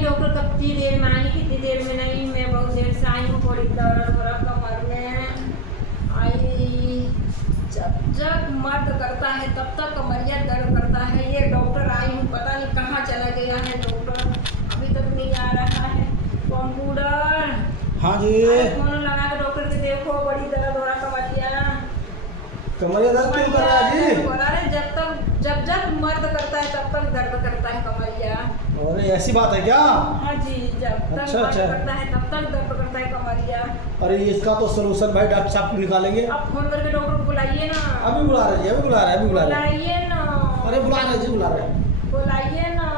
नहीं डॉक्टर, कितनी देर में आई, कितनी देर में नहीं, मैं बहुत देर से आई हूँ। बड़ी दर्द हो रहा कमर में। आई जब मर्द करता है तब तक कमरिया दर्द करता है। ये डॉक्टर आई हूँ, पता नहीं कहाँ चला गया है डॉक्टर, अभी तक नहीं आ रहा है। कंप्यूटर हाँ जी, फोन लगा के डॉक्टर के देखो, बड़ी दर्द हो रहा कमरिया। कमरिया दर्द क्यों कर रहा है जी? बोला रे जब मर्द करता है तब तक दर्द करता है कमरिया। अरे ऐसी बात है क्या? हाँ जी, जब तक अच्छा, मर्द अच्छा। करता है तब तक दर्द करता है कमरिया। अरे इसका तो सोल्यूशन भाई डॉक्टर साहब निकालेंगे। आप फोन करके डॉक्टर को बुलाइए ना। अभी बुला रहे हैं, अभी बुला रहे हैं, अभी बुला रहे हैं। बुलाइए ना। अरे बुला रहे हैं जी, बुला रहे हैं। बुलाइए ना।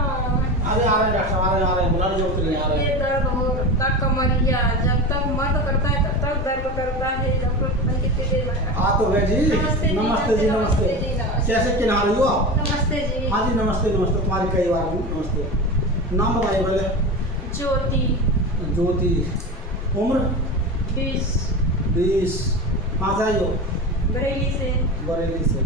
अरे आ रहे हैं डॉक्टर साहब, आ रहे हैं, बुलाने की जरूरत नहीं, आ रहे ये हैं। दर्द होता कमरिया, जब तक मर्द करता है तब तक दर्द करता है। डॉक्टर पता नहीं कितनी देर में आ तो गए जी। नमस्ते जी, नमस्ते जी, नमस्ते। नमस्ते जी, नमस्ते। कैसे क्या रही हो आप? नमस्ते जी। हाँ जी, नमस्ते नमस्ते, तुम्हारी कई बार हुई, नमस्ते। नाम बताइए पहले। ज्योति। ज्योति। उम्र? 20। 20। कहाँ से आई हो? बरेली से। बरेली से।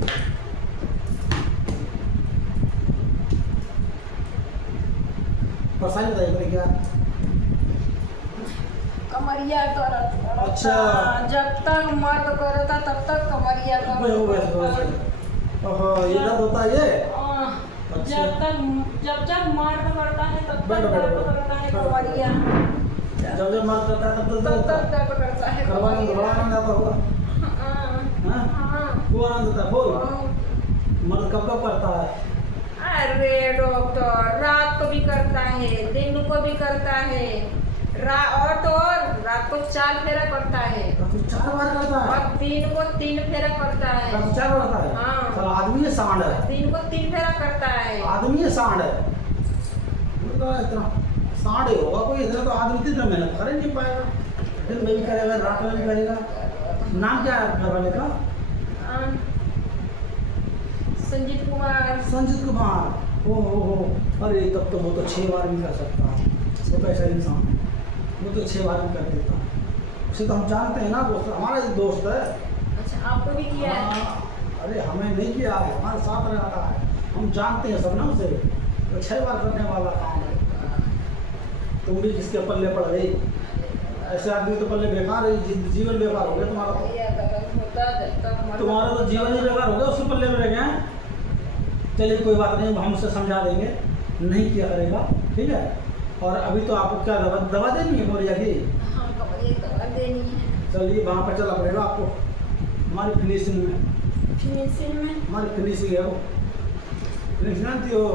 परेशानी बताइए पहले क्या? कमरिया दर्द। अच्छा। जब तक मर्द करता तब तक कमरिया दर्द। ओहो, ये दर्द होता है ये? अच्छा। जब मर्द करता है तब तक बैठो, दर्द बैठो, करता है बैठो। कमरिया। जब मर्द करता है तब तक दर्द तब होता तक है। दर्द करता है करवाने में बड़ा आनंद आता होगा। हाँ? हाँ। खूब आनंद आता है, बोल। मर्द कब कब करता है? अरे डॉक्टर, रात को भी करता है, दिन को भी करता है। और तो और रात को 4 फेरा करता है तो 4 बार करता है? और दिन को 3 फेरा करता है। तो 4 बार करता है? हाँ। चलो आदमी है सांड है। दिन को 3 फेरा करता है। आदमी है सांड है। उनका इतना सांड ही होगा कोई, इतना तो आदमी इतना मेहनत कर ही नहीं पाएगा। दिन में भी करेगा, रात में भी करेगा। नाम क्या है घर वाले का? संजीत कुमार। संजीत कुमार। हो। अरे तब तो वो तो 6 बार भी कर सकता है। वो कैसा इंसान है, वो तो 6 बार भी कर देता है। उसे तो हम जानते हैं ना, दोस्त हमारा एक दोस्त है। अच्छा, आपको भी किया है? हाँ, अरे हमें नहीं किया है, हमारे साथ रहता है, हम जानते हैं सब ना उसे। तो 6 बार करने वाला काम है। तुम भी जिसके पल्ले पड़ गई, ऐसे आदमी तो पल्ले बेकार है, जीवन बेकार हो गया तुम्हारा। तुम्हारा तो जीवन ही बेकार हो गया, उसके पल्ले में रह गए हैं। चलिए कोई बात नहीं, हम उसे समझा देंगे, नहीं किया करेगा, ठीक है। और अभी तो आपको क्या दवा देनी है कमरिया की? हाँ, कमरिया दवा देनी है। चलिए वहाँ पर चला पड़ेगा आपको, हमारी फिनिशिंग में। फिनिशिंग में? हमारी फिनिशिंग है वो, फिनिशिंग नहीं थी वो।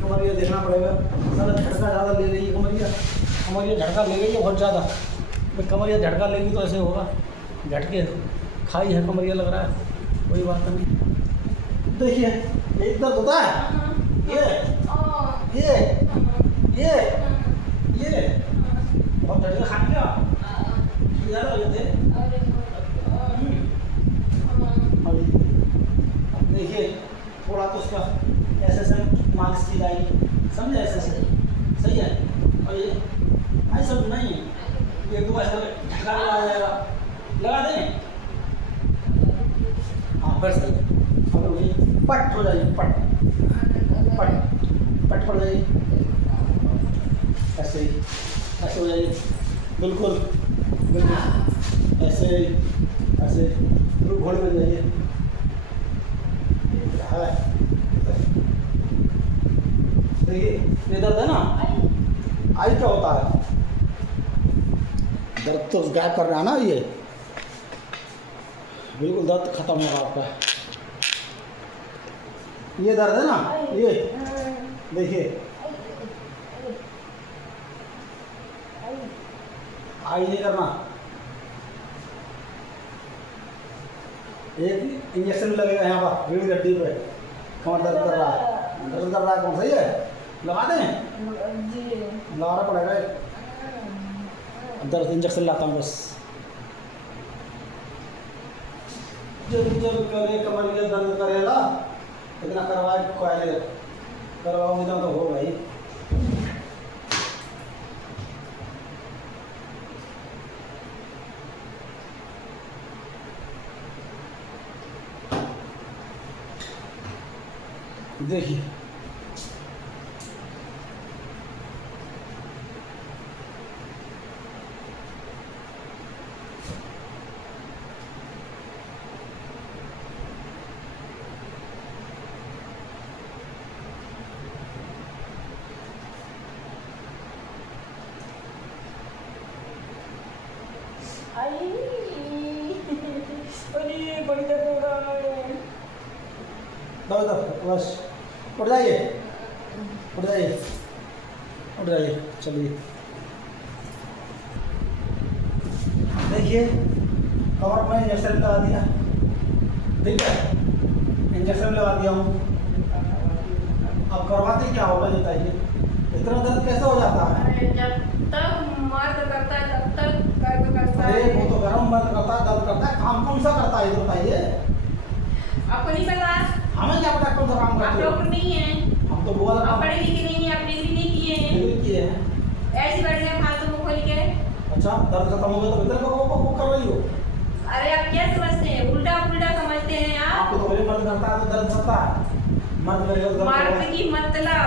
कमरिया देखना पड़ेगा, सारा झटका ज़्यादा ले रही है कमरिया। कमरिया झटका ले गई है बहुत ज़्यादा। भाई कमरिया झटका लेगी तो ऐसे होगा, झटके खाई है कमरिया लग रहा है। कोई बात नहीं। देखिए एक दर्द होता है, ये बहुत झटका खा लिया, ज़्यादा हो जाते हैं। अब देखिए थोड़ा तो उसका ऐसे मालिश की जाएगी, समझे? ऐसे सही है। और ये ऐसा नहीं है, ये 2 ऐसा ढका लगा जाएगा, लगा दें। हाँ फिर सही। अब ये पट हो जाएगी, पट पड़ जाएगी, ऐसे ही ऐसे हो जाएगी, बिल्कुल ऐसे बिल्कुल घोड़े बन जाइए। है देखिए ये दर्द है ना, आई क्या होता है? दर्द तो गायब कर रहा है ना, ये बिल्कुल दर्द खत्म होगा आपका। ये दर्द है ना, ये देखिए आई नहीं करना। एक इंजेक्शन लगेगा यहाँ पर रीढ़ की हड्डी पे, कमर दर्द कर रहा है, कौन सही है? लगा दें? जी। लगाना पड़ेगा। दर्द इंजेक्शन लाता हूँ बस। जल्दी करे कमरिया दर्द करेगा, इतना करवाए कोयले करवाओ, इतना तो हो भाई। देखिए बड़ी दर्द हो रहा है। बस उठ जाइए, उठ जाइए, उठ जाइए, चलिए। देखिए कमर में इंजेक्शन लगा दिया, ठीक है, इंजेक्शन लगा दिया हूँ। अब करवाते क्या होगा बताइए, इतना दर्द कैसे हो जाता है? अरे जब तक मर्द करता है तब तक दर्द करता अरे है। वो तो गर्म मर्द करता है, दर्द करता है, काम कौन सा करता है ये बताइए। आपको नहीं पता? हमें क्या पता कौन सा काम आप करते हो? डॉक्टर नहीं हैं, हम तो वो वाला आप काम पढ़े लिखे नहीं हैं, आप डिग्री नहीं किए हैं, डिग्री किए हैं। ऐसी बढ़िया फालतू मुंह खोल के। अच्छा, दर्द खत्म हो गया तो इधर को कर रही हो? अरे आप क्या समझते हैं, उल्टा उल्टा समझते हैं आप। आपको तो वही मर्द करता है तो दर्द करता है, मर्द करेगा तो दर्द मर्द होगा। की मतलब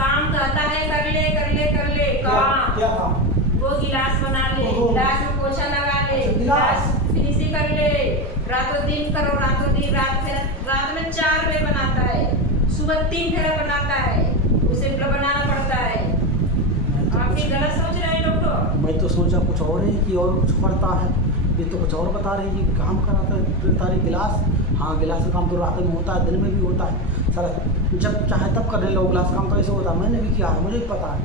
काम कहता है कर ले कर ले कर ले काम। क्या काम? वो गिलास बना ले, ओहो। गिलास में पोछा लगा ले, अच्छा, गिलास गिलास। फिनिशिंग कर ले, रातों दिन करो, रातों दिन रात में 4 फेरे बनाता है, सुबह 3 फेरे बनाता है, उसे बनाना पड़ता है। आप ये गलत सोच रहे हैं डॉक्टर। मैं तो सोचा कुछ और है कि और कुछ करता है, ये तो कुछ और बता रही है कि काम कराता है तारी गिलास। हाँ, गिलास का काम तो रात में होता है, दिन में भी होता है। साला जब चाहे तब करने लो, गिलास काम तो ऐसे होता है, मैंने भी किया है, मुझे भी पता है।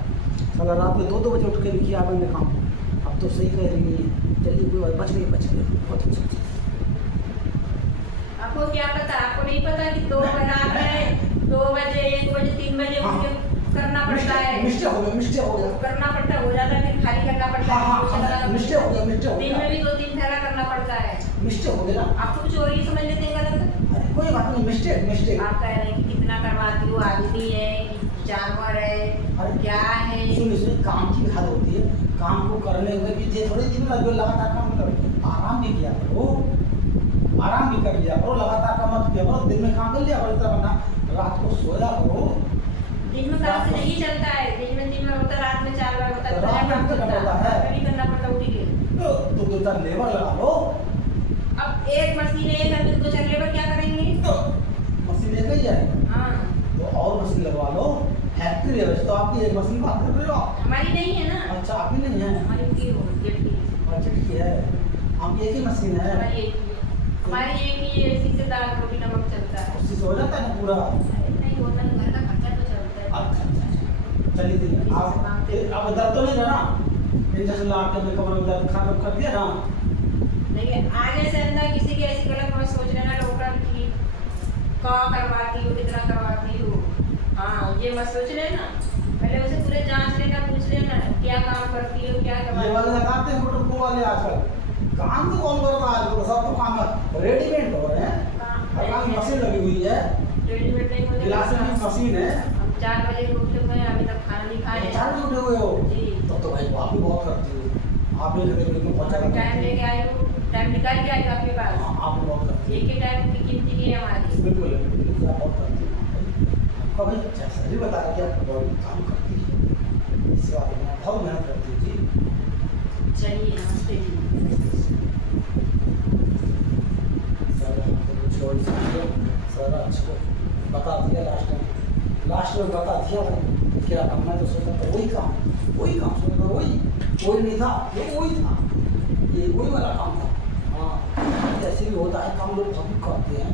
साला रात में 2-2 बजे उठ के भी किया मैंने काम। अब तो सही कह रही है, चलिए कोई बात, बच गई बहुत अच्छी चीज़। आपको क्या पता, आपको नहीं पता कि 2 रात में 2 बजे 1 बजे 3 बजे हाँ। उठ के करना पड़ता है, मिस्टेक हो गया। करना पड़ता है, हो जाता है, फिर खाली करना पड़ता है, पोछा लगाना पड़ता है। मिस्टेक हो दिन में गया। भी 2-3 फेरा करना पड़ता है। मिस्टेक हो गया ना? आपको कुछ और ही समझ लेते हैं गलत। अरे कोई बात नहीं, मिस्टेक। आप कह रहे हैं कि कितना करवाती हो, आदमी है कि जानवर है, अरे क्या है? सुनिए, काम की हद होती है, काम को करने में भी ये थोड़ी दिन लगे लगातार काम करो, आराम भी किया करो, आराम भी कर लिया करो, लगातार काम मत किया करो, दिन में काम कर लिया करो, इतना वरना रात को सोया करो। दिन में काम से नहीं चलता है, दिन में होता है, रात में 4 बार होता है, रात में काम करना चलता पड़ता है। है, नहीं करना पड़ता उठी के। तो दो चार लेबर लगा लो। अब एक मशीन है, एक आदमी 2-4 लेबर क्या करेंगे? तो मशीन एक ही है, हाँ, तो और मशीन लगवा लो। फैक्ट्री है वैसे तो आपकी, एक मशीन बात कर रहे हो आप? हमारी नहीं है ना, अच्छा, आपकी नहीं है? हमारी उनकी हो, जेट की। बजट की है, आपकी एक ही मशीन है। हमारी एक ही है, हमारी एक ही है, इसी से दाल रोटी नमक चलता है। उससे हो जाता है ना पूरा? अरे नहीं होता, तो घर का खर्चा तो चलता है। अच्छा, चलिए ठीक है। आप दर्द तो नहीं रहा ना? इंजेक्शन लगा के अपने कमर में दर्द खत्म कर दिया ना? देखिए आगे से अंदर किसी की ऐसी गलत मत सोच लेना डॉक्टर की क्या करवाती हो, कितना करवाती हो। हाँ, ये मत सोच लेना, पहले उसे पूरे जांच लेना, पूछ लेना क्या काम करती हो, क्या ये करवाती वाले हो। लगाते हैं फोटो को वाले आजकल। काम तो कौन करता है आजकल? सब तो काम रेडीमेड हो रहे हैं। हर काम मशीन लगी हुई है, रेडीमेड नहीं होते। गिलास की मशीन है। हम 4 बजे उठे हुए हैं, अभी तक खाना नहीं खाए हैं। 4 बजे उठे हुए हो? जी। तब तो भाई आप भी बहुत करती हो, आप भी खरीद में पहुंचा अभी टाइम लेके आई हूँ, टाइम निकाल के आई हूँ आपके पास। आप भी बहुत करती एक ही टाइम की कीमती नहीं है हमारी। हो। बिल्कुल बिल्कुल, आप बहुत करती हो। आपका भाई जैसा भी बता रहा कि आप बॉडी काम करती है, इस बात में बहुत मेहनत करती है जी। चलिए नमस्ते जी। छोड़ दीजिए, सारा अच्छो बता दिया लास्ट में बता दिया भाई क्या करना है। तो सोचा था वही काम सोचा था, वही नहीं था, ये वही था, ये वही वाला काम था। हाँ, ऐसे भी होता है, काम लोग बहुत करते हैं।